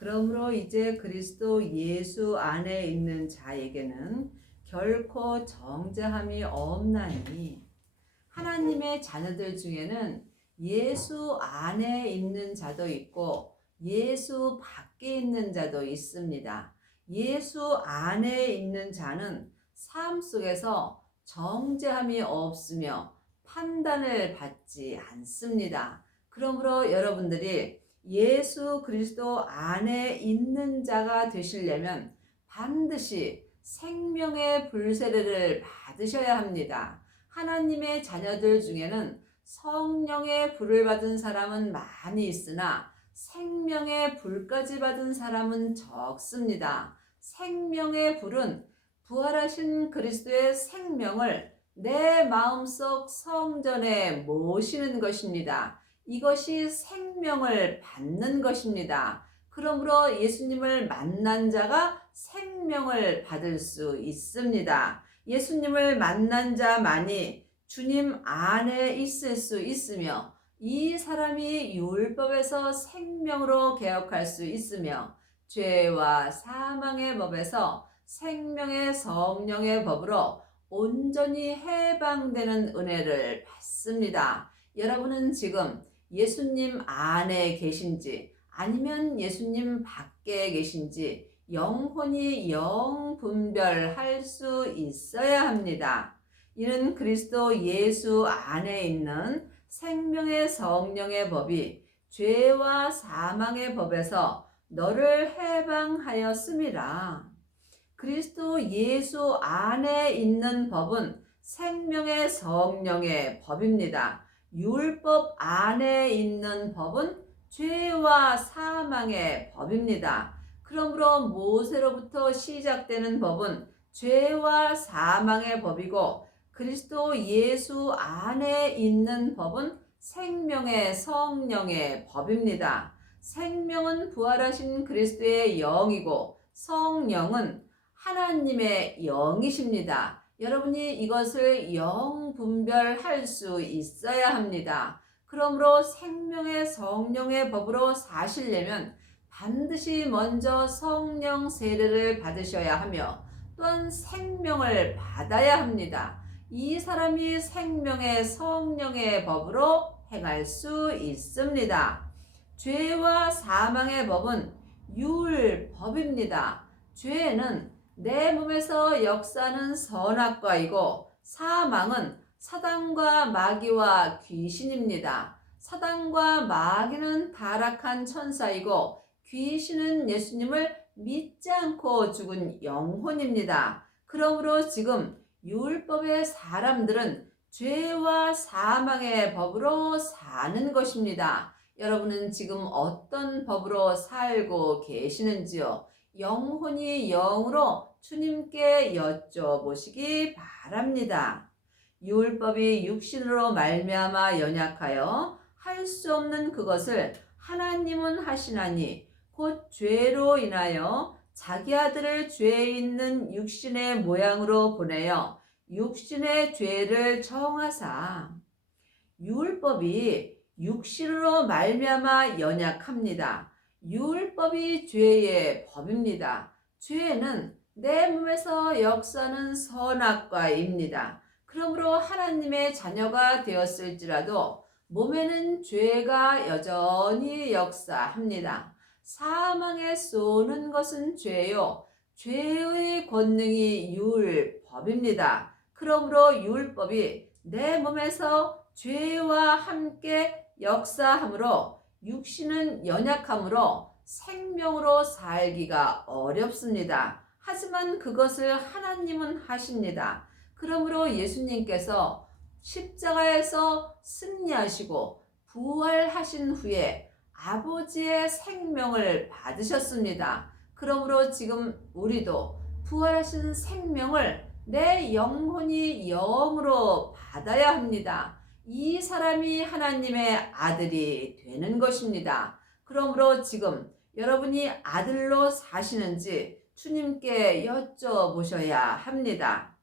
그러므로 이제 그리스도 예수 안에 있는 자에게는 결코 정죄함이 없나니 하나님의 자녀들 중에는 예수 안에 있는 자도 있고 예수 밖에 있는 자도 있습니다. 예수 안에 있는 자는 삶 속에서 정죄함이 없으며 판단을 받지 않습니다. 그러므로 여러분들이 예수 그리스도 안에 있는 자가 되시려면 반드시 생명의 불세례를 받으셔야 합니다. 하나님의 자녀들 중에는 성령의 불을 받은 사람은 많이 있으나 생명의 불까지 받은 사람은 적습니다. 생명의 불은 부활하신 그리스도의 생명을 내 마음속 성전에 모시는 것입니다. 이것이 생명을 받는 것입니다. 그러므로 예수님을 만난 자가 생명을 받을 수 있습니다. 예수님을 만난 자만이 주님 안에 있을 수 있으며 이 사람이 율법에서 생명으로 개혁할 수 있으며 죄와 사망의 법에서 생명의 성령의 법으로 온전히 해방되는 은혜를 받습니다. 여러분은 지금 예수님 안에 계신지 아니면 예수님 밖에 계신지 영혼이 영분별할 수 있어야 합니다. 이는 그리스도 예수 안에 있는 생명의 성령의 법이 죄와 사망의 법에서 너를 해방하였음이라. 그리스도 예수 안에 있는 법은 생명의 성령의 법입니다. 율법 안에 있는 법은 죄와 사망의 법입니다. 그러므로 모세로부터 시작되는 법은 죄와 사망의 법이고 그리스도 예수 안에 있는 법은 생명의 성령의 법입니다. 생명은 부활하신 그리스도의 영이고 성령은 하나님의 영이십니다. 여러분이 이것을 영 분별할 수 있어야 합니다. 그러므로 생명의 성령의 법으로 사시려면 반드시 먼저 성령 세례를 받으셔야 하며 또한 생명을 받아야 합니다. 이 사람이 생명의 성령의 법으로 행할 수 있습니다. 죄와 사망의 법은 율법입니다. 죄는 내 몸에서 역사하는 선악과이고 사망은 사단과 마귀와 귀신입니다. 사단과 마귀는 타락한 천사이고 귀신은 예수님을 믿지 않고 죽은 영혼입니다. 그러므로 지금 율법의 사람들은 죄와 사망의 법으로 사는 것입니다. 여러분은 지금 어떤 법으로 살고 계시는지요? 영혼이 영으로 주님께 여쭤보시기 바랍니다. 율법이 육신으로 말미암아 연약하여 할 수 없는 그것을 하나님은 하시나니 곧 죄로 인하여 자기 아들을 죄 있는 육신의 모양으로 보내어 육신의 죄를 정하사. 율법이 육신으로 말미암아 연약합니다. 율법이 죄의 법입니다. 죄는 내 몸에서 역사하는 선악과입니다. 그러므로 하나님의 자녀가 되었을지라도 몸에는 죄가 여전히 역사합니다. 사망에 쏘는 것은 죄요. 죄의 권능이 율법입니다. 그러므로 율법이 내 몸에서 죄와 함께 역사하므로 육신은 연약하므로 생명으로 살기가 어렵습니다. 하지만 그것을 하나님은 하십니다. 그러므로 예수님께서 십자가에서 승리하시고 부활하신 후에 아버지의 생명을 받으셨습니다. 그러므로 지금 우리도 부활하신 생명을 내 영혼이 영으로 받아야 합니다. 이 사람이 하나님의 아들이 되는 것입니다. 그러므로 지금 여러분이 아들로 사시는지 주님께 여쭤보셔야 합니다.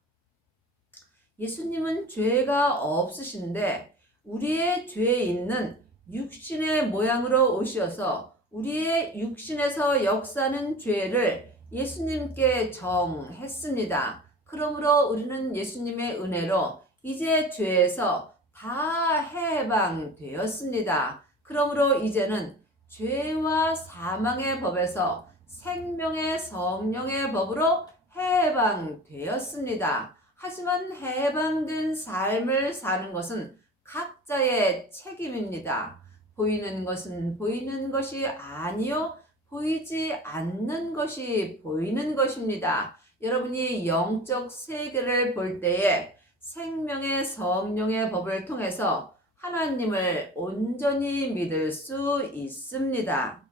예수님은 죄가 없으신데 우리의 죄에 있는 육신의 모양으로 오셔서 우리의 육신에서 역사하는 죄를 예수님께 정했습니다. 그러므로 우리는 예수님의 은혜로 이제 죄에서 다 해방되었습니다. 그러므로 이제는 죄와 사망의 법에서 생명의 성령의 법으로 해방되었습니다. 하지만 해방된 삶을 사는 것은 각자의 책임입니다. 보이는 것은 보이는 것이 아니요 보이지 않는 것이 보이는 것입니다. 여러분이 영적 세계를 볼 때에 생명의 성령의 법을 통해서 하나님을 온전히 믿을 수 있습니다.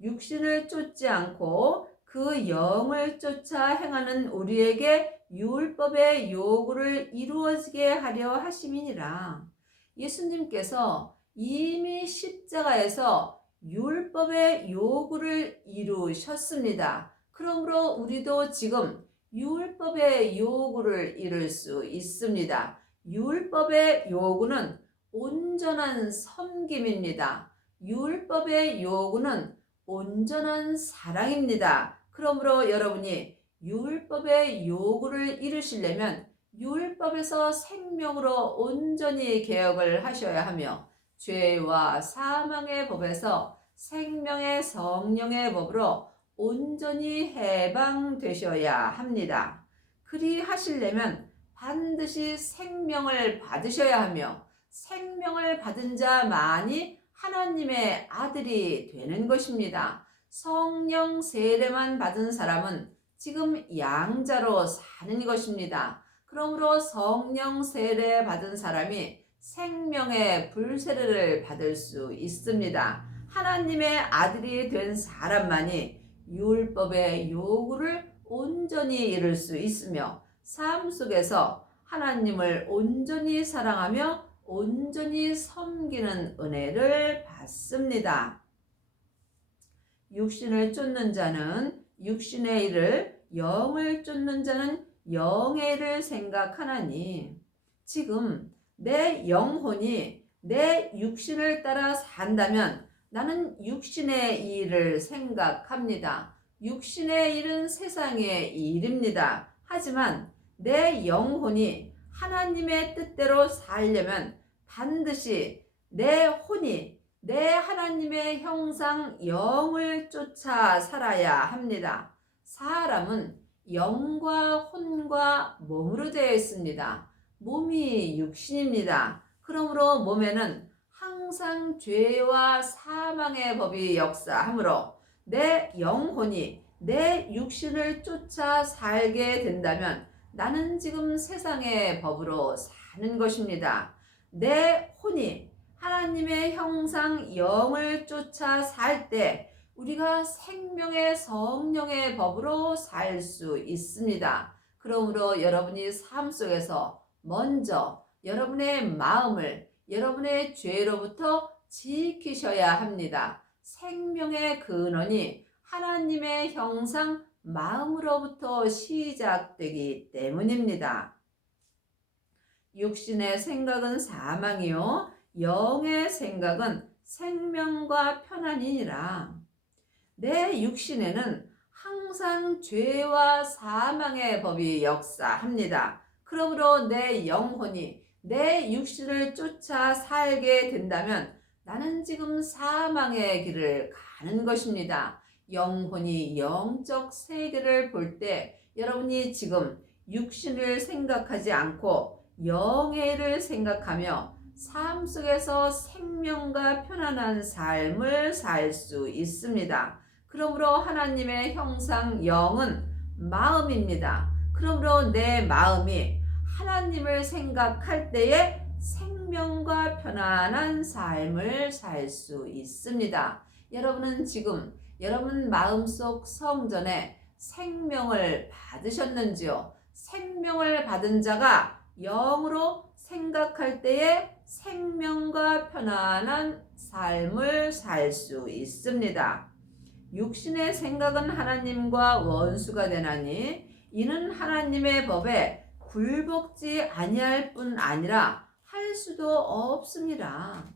육신을 쫓지 않고 그 영을 쫓아 행하는 우리에게 율법의 요구를 이루어지게 하려 하심이니라. 예수님께서 이미 십자가에서 율법의 요구를 이루셨습니다. 그러므로 우리도 지금 율법의 요구를 이룰 수 있습니다. 율법의 요구는 온전한 섬김입니다. 율법의 요구는 온전한 사랑입니다. 그러므로 여러분이 율법의 요구를 이루시려면 율법에서 생명으로 온전히 개혁을 하셔야 하며 죄와 사망의 법에서 생명의 성령의 법으로 온전히 해방되셔야 합니다. 그리하시려면 반드시 생명을 받으셔야 하며 생명을 받은 자만이 하나님의 아들이 되는 것입니다. 성령 세례만 받은 사람은 지금 양자로 사는 것입니다. 그러므로 성령 세례 받은 사람이 생명의 불세례를 받을 수 있습니다. 하나님의 아들이 된 사람만이 율법의 요구를 온전히 이룰 수 있으며 삶 속에서 하나님을 온전히 사랑하며 온전히 섬기는 은혜를 받습니다. 육신을 쫓는 자는 육신의 일을, 영을 쫓는 자는 영의 일을 생각하나니 지금 내 영혼이 내 육신을 따라 산다면 나는 육신의 일을 생각합니다. 육신의 일은 세상의 일입니다. 하지만 내 영혼이 하나님의 뜻대로 살려면 반드시 내 혼이 내 하나님의 형상 영을 쫓아 살아야 합니다. 사람은 영과 혼과 몸으로 되어 있습니다. 몸이 육신입니다. 그러므로 몸에는 항상 죄와 사망의 법이 역사하므로 내 영혼이 내 육신을 쫓아 살게 된다면 나는 지금 세상의 법으로 사는 것입니다. 내 혼이 하나님의 형상 영을 쫓아 살 때 우리가 생명의 성령의 법으로 살 수 있습니다. 그러므로 여러분이 삶 속에서 먼저 여러분의 마음을 여러분의 죄로부터 지키셔야 합니다. 생명의 근원이 하나님의 형상 마음으로부터 시작되기 때문입니다. 육신의 생각은 사망이요 영의 생각은 생명과 편안이니라. 내 육신에는 항상 죄와 사망의 법이 역사합니다. 그러므로 내 영혼이 내 육신을 쫓아 살게 된다면 나는 지금 사망의 길을 가는 것입니다. 영혼이 영적 세계를 볼 때 여러분이 지금 육신을 생각하지 않고 영의 일을 생각하며 삶 속에서 생명과 편안한 삶을 살 수 있습니다. 그러므로 하나님의 형상 영은 마음입니다. 그러므로 내 마음이 하나님을 생각할 때에 생명과 편안한 삶을 살 수 있습니다. 여러분은 지금 여러분 마음속 성전에 생명을 받으셨는지요? 생명을 받은 자가 영으로 생각할 때에 생명과 편안한 삶을 살 수 있습니다. 육신의 생각은 하나님과 원수가 되나니 이는 하나님의 법에 굴복지 아니할 뿐 아니라 할 수도 없습니다.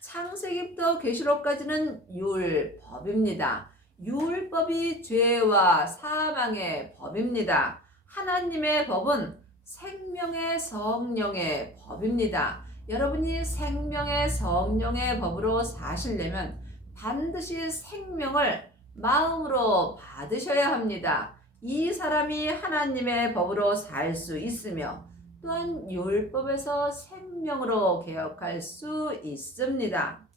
창세기부터 계시록까지는 율법입니다. 율법이 죄와 사망의 법입니다. 하나님의 법은 생명의 성령의 법입니다. 여러분이 생명의 성령의 법으로 사시려면 반드시 생명을 마음으로 받으셔야 합니다. 이 사람이 하나님의 법으로 살 수 있으며 또한 율법에서 생명으로 개혁할 수 있습니다.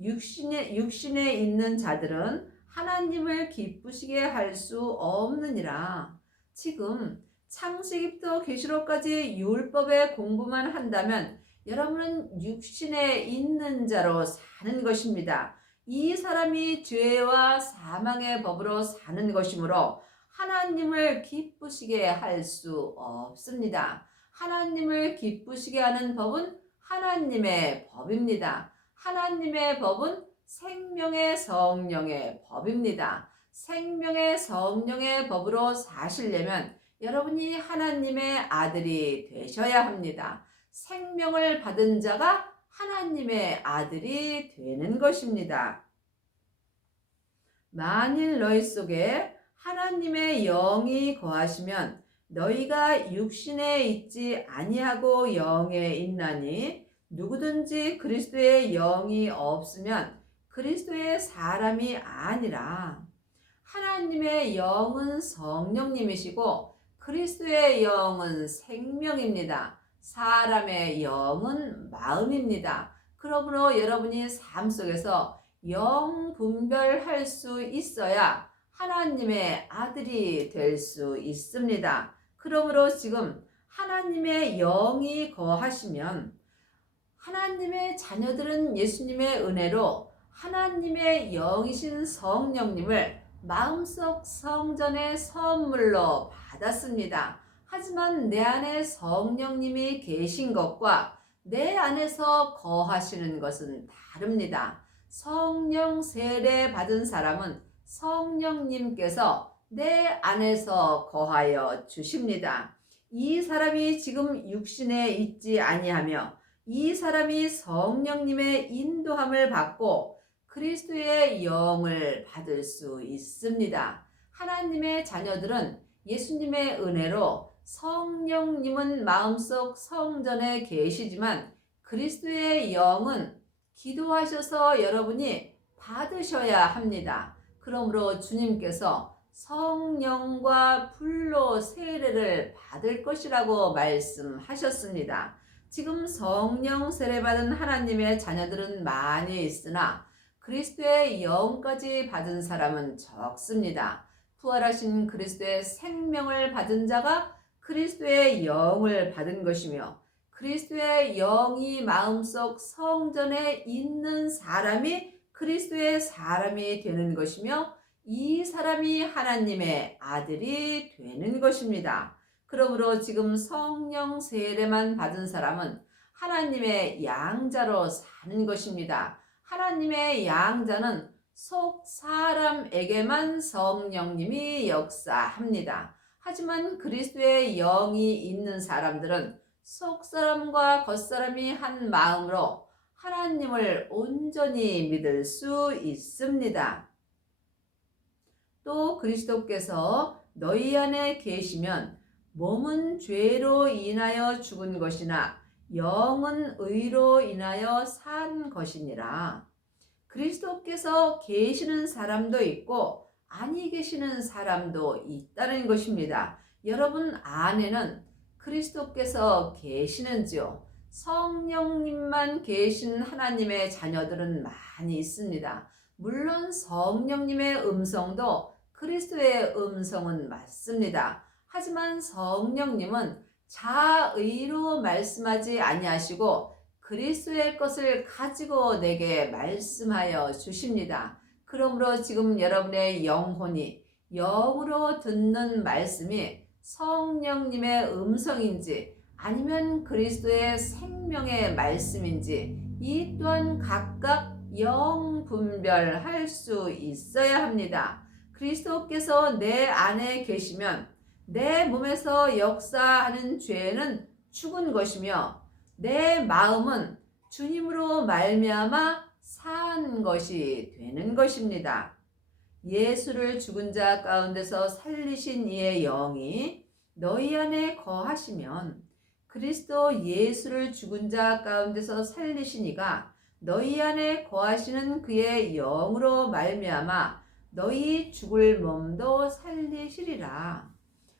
육신에 있는 자들은 하나님을 기쁘시게 할 수 없느니라. 지금 창세기부터 계시록까지 율법의 공부만 한다면 여러분은 육신에 있는 자로 사는 것입니다. 이 사람이 죄와 사망의 법으로 사는 것이므로 하나님을 기쁘시게 할 수 없습니다. 하나님을 기쁘시게 하는 법은 하나님의 법입니다. 하나님의 법은 생명의 성령의 법입니다. 생명의 성령의 법으로 사시려면 여러분이 하나님의 아들이 되셔야 합니다. 생명을 받은 자가 하나님의 아들이 되는 것입니다. 만일 너희 속에 하나님의 영이 거하시면 너희가 육신에 있지 아니하고 영에 있나니 누구든지 그리스도의 영이 없으면 그리스도의 사람이 아니라. 하나님의 영은 성령님이시고 그리스도의 영은 생명입니다. 사람의 영은 마음입니다. 그러므로 여러분이 삶 속에서 영 분별할 수 있어야 하나님의 아들이 될 수 있습니다. 그러므로 지금 하나님의 영이 거하시면 하나님의 자녀들은 예수님의 은혜로 하나님의 영이신 성령님을 마음속 성전의 선물로 받았습니다. 하지만 내 안에 성령님이 계신 것과 내 안에서 거하시는 것은 다릅니다. 성령 세례 받은 사람은 성령님께서 내 안에서 거하여 주십니다. 이 사람이 지금 육신에 있지 아니하며 이 사람이 성령님의 인도함을 받고 그리스도의 영을 받을 수 있습니다. 하나님의 자녀들은 예수님의 은혜로 성령님은 마음속 성전에 계시지만 그리스도의 영은 기도하셔서 여러분이 받으셔야 합니다. 그러므로 주님께서 성령과 불로 세례를 받을 것이라고 말씀하셨습니다. 지금 성령 세례 받은 하나님의 자녀들은 많이 있으나 그리스도의 영까지 받은 사람은 적습니다. 부활하신 그리스도의 생명을 받은 자가 그리스도의 영을 받은 것이며 그리스도의 영이 마음속 성전에 있는 사람이 그리스도의 사람이 되는 것이며 이 사람이 하나님의 아들이 되는 것입니다. 그러므로 지금 성령 세례만 받은 사람은 하나님의 양자로 사는 것입니다. 하나님의 양자는 속 사람에게만 성령님이 역사합니다. 하지만 그리스도의 영이 있는 사람들은 속 사람과 겉 사람이 한 마음으로 하나님을 온전히 믿을 수 있습니다. 또 그리스도께서 너희 안에 계시면 몸은 죄로 인하여 죽은 것이나 영은 의로 인하여 산 것이니라. 그리스도께서 계시는 사람도 있고 아니 계시는 사람도 있다는 것입니다. 여러분 안에는 그리스도께서 계시는지요? 성령님만 계신 하나님의 자녀들은 많이 있습니다. 물론 성령님의 음성도 그리스도의 음성은 맞습니다. 하지만 성령님은 자의로 말씀하지 아니하시고 그리스도의 것을 가지고 내게 말씀하여 주십니다. 그러므로 지금 여러분의 영혼이 영으로 듣는 말씀이 성령님의 음성인지 아니면 그리스도의 생명의 말씀인지 이 또한 각각 영 분별할 수 있어야 합니다. 그리스도께서 내 안에 계시면 내 몸에서 역사하는 죄는 죽은 것이며 내 마음은 주님으로 말미암아 산 것이 되는 것입니다. 예수를 죽은 자 가운데서 살리신 이의 영이 너희 안에 거하시면 그리스도 예수를 죽은 자 가운데서 살리신 이가 너희 안에 거하시는 그의 영으로 말미암아 너희 죽을 몸도 살리시리라.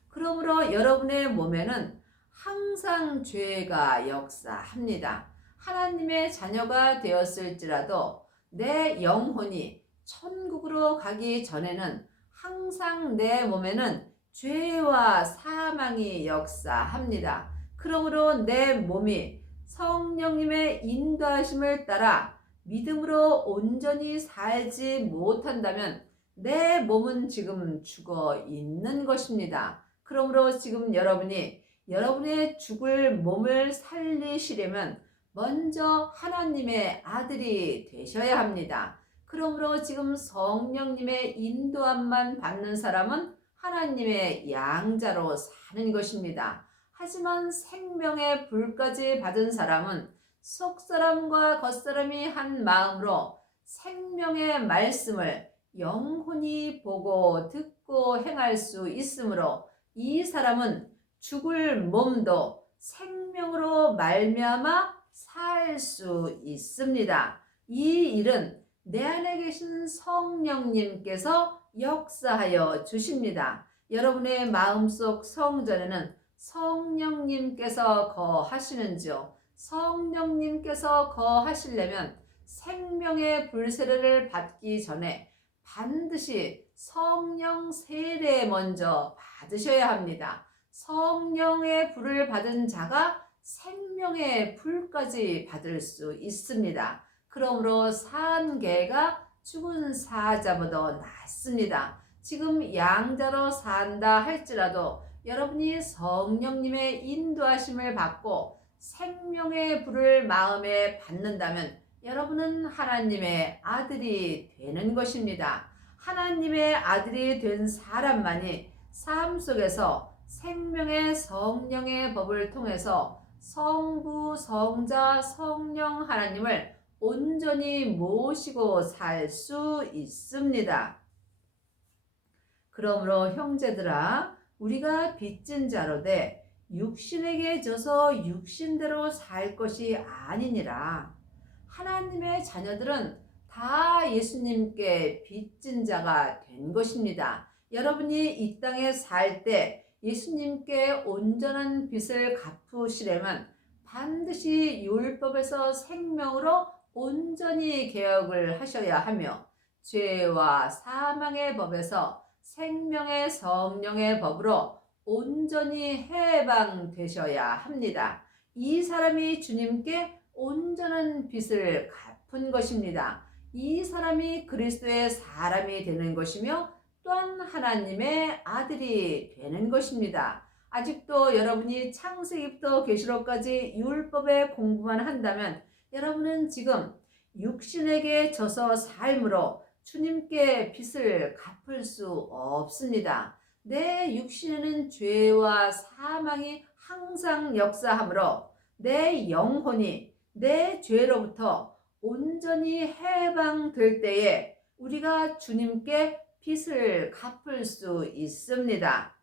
그러므로 여러분의 몸에는 항상 죄가 역사합니다. 하나님의 자녀가 되었을지라도 내 영혼이 천국으로 가기 전에는 항상 내 몸에는 죄와 사망이 역사합니다. 그러므로 내 몸이 성령님의 인도하심을 따라 믿음으로 온전히 살지 못한다면 내 몸은 지금 죽어 있는 것입니다. 그러므로 지금 여러분이 여러분의 죽을 몸을 살리시려면 먼저 하나님의 아들이 되셔야 합니다. 그러므로 지금 성령님의 인도함만 받는 사람은 하나님의 양자로 사는 것입니다. 하지만 생명의 불까지 받은 사람은 속사람과 겉사람이 한 마음으로 생명의 말씀을 영혼이 보고 듣고 행할 수 있으므로 이 사람은 죽을 몸도 생명으로 말미암아 살 수 있습니다. 이 일은 내 안에 계신 성령님께서 역사하여 주십니다. 여러분의 마음속 성전에는 성령님께서 거하시는지요? 성령님께서 거하시려면 생명의 불세례를 받기 전에 반드시 성령 세례 먼저 받으셔야 합니다. 성령의 불을 받은 자가 생명의 불까지 받을 수 있습니다. 그러므로 산 개가 죽은 사자보다 낫습니다. 지금 양자로 산다 할지라도 여러분이 성령님의 인도하심을 받고 생명의 불을 마음에 받는다면 여러분은 하나님의 아들이 되는 것입니다. 하나님의 아들이 된 사람만이 삶 속에서 생명의 성령의 법을 통해서 성부, 성자, 성령 하나님을 온전히 모시고 살 수 있습니다. 그러므로 형제들아, 우리가 빚진 자로되 육신에게 져서 육신대로 살 것이 아니니라. 하나님의 자녀들은 다 예수님께 빚진 자가 된 것입니다. 여러분이 이 땅에 살 때 예수님께 온전한 빚을 갚으시려면 반드시 율법에서 생명으로 온전히 개혁을 하셔야 하며 죄와 사망의 법에서 생명의 성령의 법으로 온전히 해방되셔야 합니다. 이 사람이 주님께 온전한 빚을 갚은 것입니다. 이 사람이 그리스도의 사람이 되는 것이며 또한 하나님의 아들이 되는 것입니다. 아직도 여러분이 창세기부터 계시록까지 율법의 공부만 한다면 여러분은 지금 육신에게 져서 삶으로 주님께 빚을 갚을 수 없습니다. 내 육신에는 죄와 사망이 항상 역사하므로 내 영혼이 내 죄로부터 온전히 해방될 때에 우리가 주님께 빚을 갚을 수 있습니다.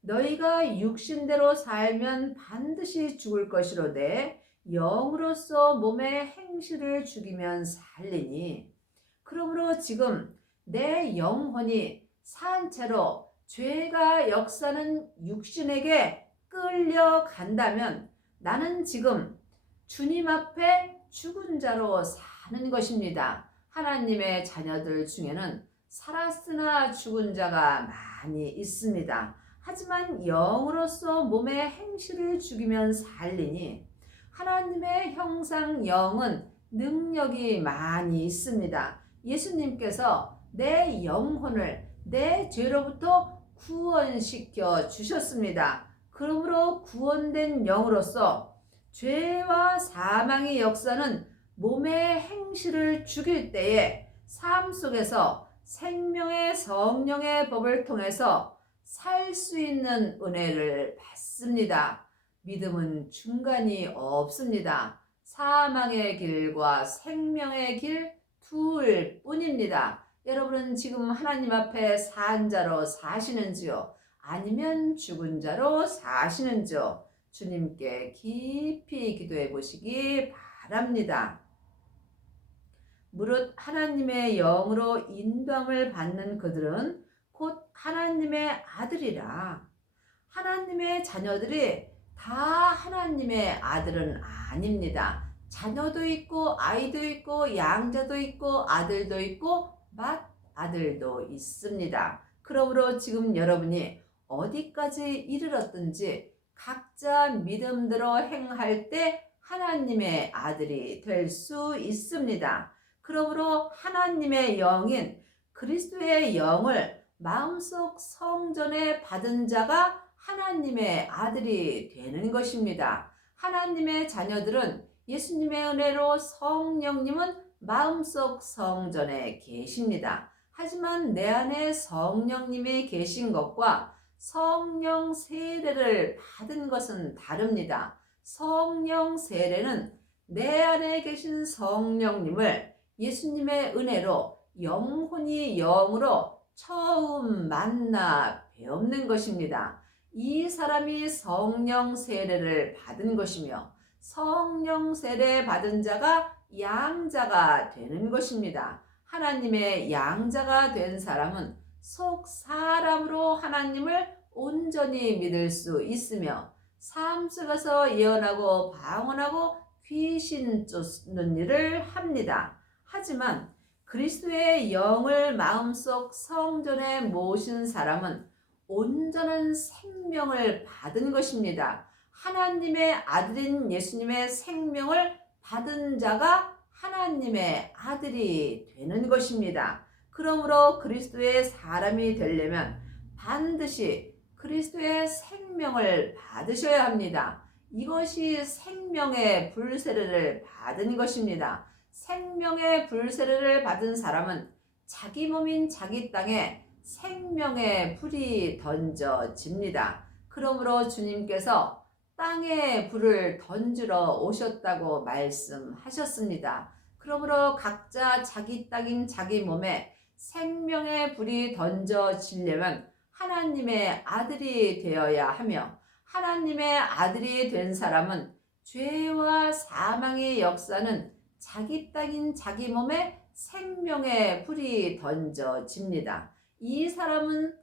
너희가 육신대로 살면 반드시 죽을 것이로되 영으로서 몸의 행실을 죽이면 살리니. 그러므로 지금 내 영혼이 산 채로 죄가 역사는 육신에게 끌려간다면 나는 지금 주님 앞에 죽은 자로 사는 것입니다. 하나님의 자녀들 중에는 살았으나 죽은 자가 많이 있습니다. 하지만 영으로서 몸의 행실을 죽이면 살리니 하나님의 형상 영은 능력이 많이 있습니다. 예수님께서 내 영혼을 내 죄로부터 구원시켜 주셨습니다. 그러므로 구원된 영으로서 죄와 사망의 역사는 몸의 행실을 죽일 때에 삶 속에서 생명의 성령의 법을 통해서 살 수 있는 은혜를 받습니다. 믿음은 중간이 없습니다. 사망의 길과 생명의 길 둘 뿐입니다. 여러분은 지금 하나님 앞에 산 자로 사시는지요? 아니면 죽은 자로 사시는지요? 주님께 깊이 기도해 보시기 바랍니다. 무릇 하나님의 영으로 인도함을 받는 그들은 곧 하나님의 아들이라. 하나님의 자녀들이 다 하나님의 아들은 아닙니다. 자녀도 있고 아이도 있고 양자도 있고 아들도 있고 맏아들도 있습니다. 그러므로 지금 여러분이 어디까지 이르렀든지 각자 믿음대로 행할 때 하나님의 아들이 될 수 있습니다. 그러므로 하나님의 영인 그리스도의 영을 마음속 성전에 받은 자가 하나님의 아들이 되는 것입니다. 하나님의 자녀들은 예수님의 은혜로 성령님은 마음속 성전에 계십니다. 하지만 내 안에 성령님이 계신 것과 성령 세례를 받은 것은 다릅니다. 성령 세례는 내 안에 계신 성령님을 예수님의 은혜로 영혼이 영으로 처음 만나 배우는 것입니다. 이 사람이 성령 세례를 받은 것이며 성령 세례 받은 자가 양자가 되는 것입니다. 하나님의 양자가 된 사람은 속 사람으로 하나님을 온전히 믿을 수 있으며 삶 속에서 예언하고 방언하고 귀신 쫓는 일을 합니다. 하지만 그리스도의 영을 마음속 성전에 모신 사람은 온전한 생명을 받은 것입니다. 하나님의 아들인 예수님의 생명을 받은 자가 하나님의 아들이 되는 것입니다. 그러므로 그리스도의 사람이 되려면 반드시 그리스도의 생명을 받으셔야 합니다. 이것이 생명의 불세례를 받은 것입니다. 생명의 불세례를 받은 사람은 자기 몸인 자기 땅에 생명의 불이 던져집니다. 그러므로 주님께서 땅에 불을 던지러 오셨다고 말씀하셨습니다. 그러므로 각자 자기 땅인 자기 몸에 생명의 불이 던져지려면 하나님의 아들이 되어야 하며 하나님의 아들이 된 사람은 죄와 사망의 역사는 자기 땅인 자기 몸에 생명의 불이 던져집니다. 이 사람은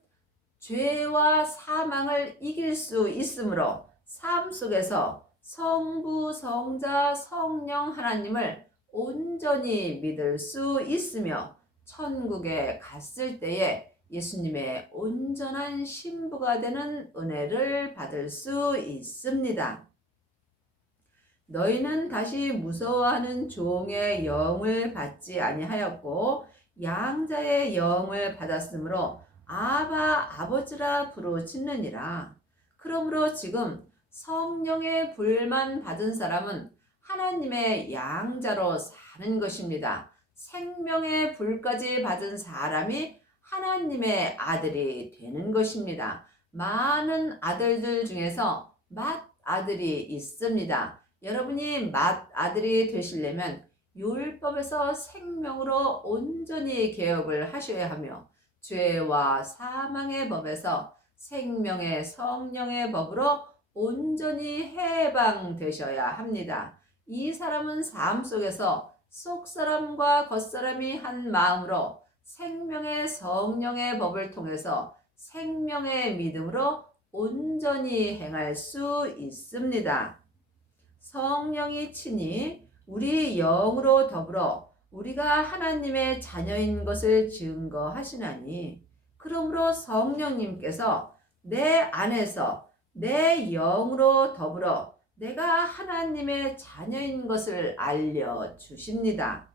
죄와 사망을 이길 수 있으므로 삶 속에서 성부, 성자, 성령 하나님을 온전히 믿을 수 있으며 천국에 갔을 때에 예수님의 온전한 신부가 되는 은혜를 받을 수 있습니다. 너희는 다시 무서워하는 종의 영을 받지 아니하였고 양자의 영을 받았으므로 아바 아버지라 부르짖느니라. 그러므로 지금 성령의 불만 받은 사람은 하나님의 양자로 사는 것입니다. 생명의 불까지 받은 사람이 하나님의 아들이 되는 것입니다. 많은 아들들 중에서 맏아들이 있습니다. 여러분이 맏아들이 되시려면 율법에서 생명으로 온전히 개혁을 하셔야 하며 죄와 사망의 법에서 생명의 성령의 법으로 온전히 해방되셔야 합니다. 이 사람은 삶 속에서 속사람과 겉사람이 한 마음으로 생명의 성령의 법을 통해서 생명의 믿음으로 온전히 행할 수 있습니다. 성령이 친히 우리 영으로 더불어 우리가 하나님의 자녀인 것을 증거하시나니 그러므로 성령님께서 내 안에서 내 영으로 더불어 내가 하나님의 자녀인 것을 알려주십니다.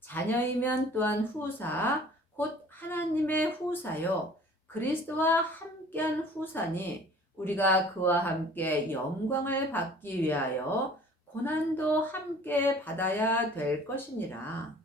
자녀이면 또한 후사 곧 하나님의 후사요 그리스도와 함께한 후사니 우리가 그와 함께 영광을 받기 위하여 고난도 함께 받아야 될 것이니라.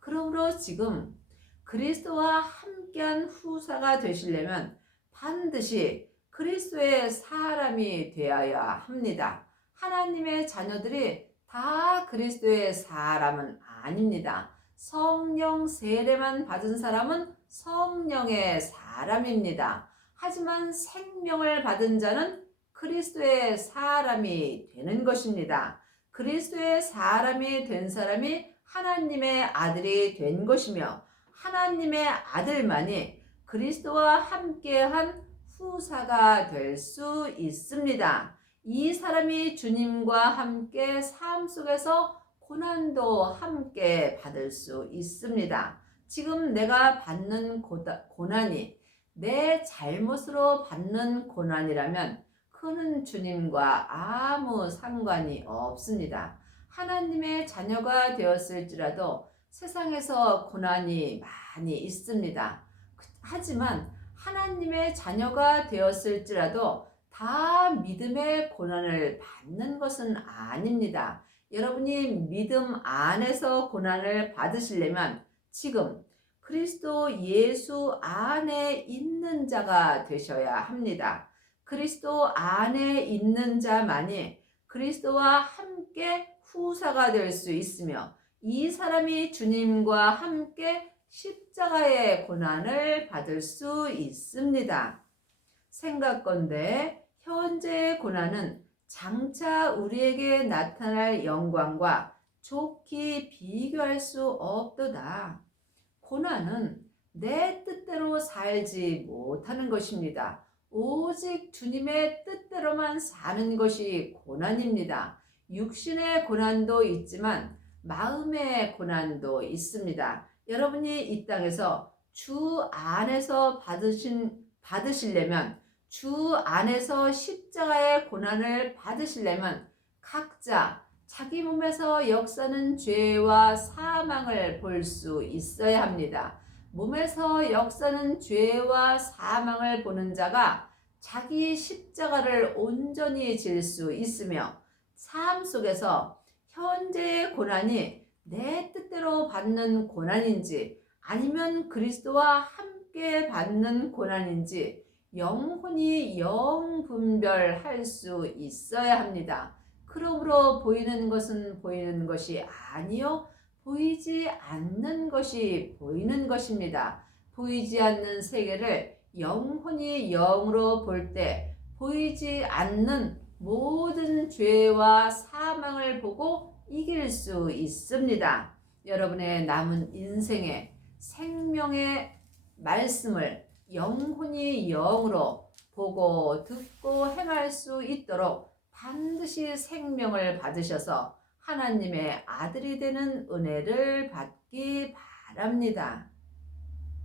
그러므로 지금 그리스도와 함께한 후사가 되시려면 반드시 그리스도의 사람이 되어야 합니다. 하나님의 자녀들이 다 그리스도의 사람은 아닙니다. 성령 세례만 받은 사람은 성령의 사람입니다. 하지만 생명을 받은 자는 그리스도의 사람이 되는 것입니다. 그리스도의 사람이 된 사람이 하나님의 아들이 된 것이며 하나님의 아들만이 그리스도와 함께한 후사가 될 수 있습니다. 이 사람이 주님과 함께 삶 속에서 고난도 함께 받을 수 있습니다. 지금 내가 받는 고난이 내 잘못으로 받는 고난이라면 그는 주님과 아무 상관이 없습니다. 하나님의 자녀가 되었을지라도 세상에서 고난이 많이 있습니다. 하지만 하나님의 자녀가 되었을지라도 다 믿음의 고난을 받는 것은 아닙니다. 여러분이 믿음 안에서 고난을 받으시려면 지금 그리스도 예수 안에 있는 자가 되셔야 합니다. 그리스도 안에 있는 자만이 그리스도와 함께 후사가 될 수 있으며 이 사람이 주님과 함께 십자가의 고난을 받을 수 있습니다. 생각건대 현재의 고난은 장차 우리에게 나타날 영광과 좋게 비교할 수 없도다. 고난은 내 뜻대로 살지 못하는 것입니다. 오직 주님의 뜻대로만 사는 것이 고난입니다. 육신의 고난도 있지만 마음의 고난도 있습니다. 여러분이 이 땅에서 주 안에서 받으시려면 주 안에서 십자가의 고난을 받으시려면 각자 자기 몸에서 역사는 죄와 사망을 볼 수 있어야 합니다. 몸에서 역사는 죄와 사망을 보는 자가 자기 십자가를 온전히 질 수 있으며 삶 속에서 현재의 고난이 내 뜻대로 받는 고난인지 아니면 그리스도와 함께 받는 고난인지 영혼이 영분별할 수 있어야 합니다. 그러므로 보이는 것은 보이는 것이 아니요 보이지 않는 것이 보이는 것입니다. 보이지 않는 세계를 영혼이 영으로 볼 때 보이지 않는 모든 죄와 사망을 보고 이길 수 있습니다. 여러분의 남은 인생에 생명의 말씀을 영혼이 영으로 보고 듣고 행할 수 있도록 반드시 생명을 받으셔서 하나님의 아들이 되는 은혜를 받기 바랍니다.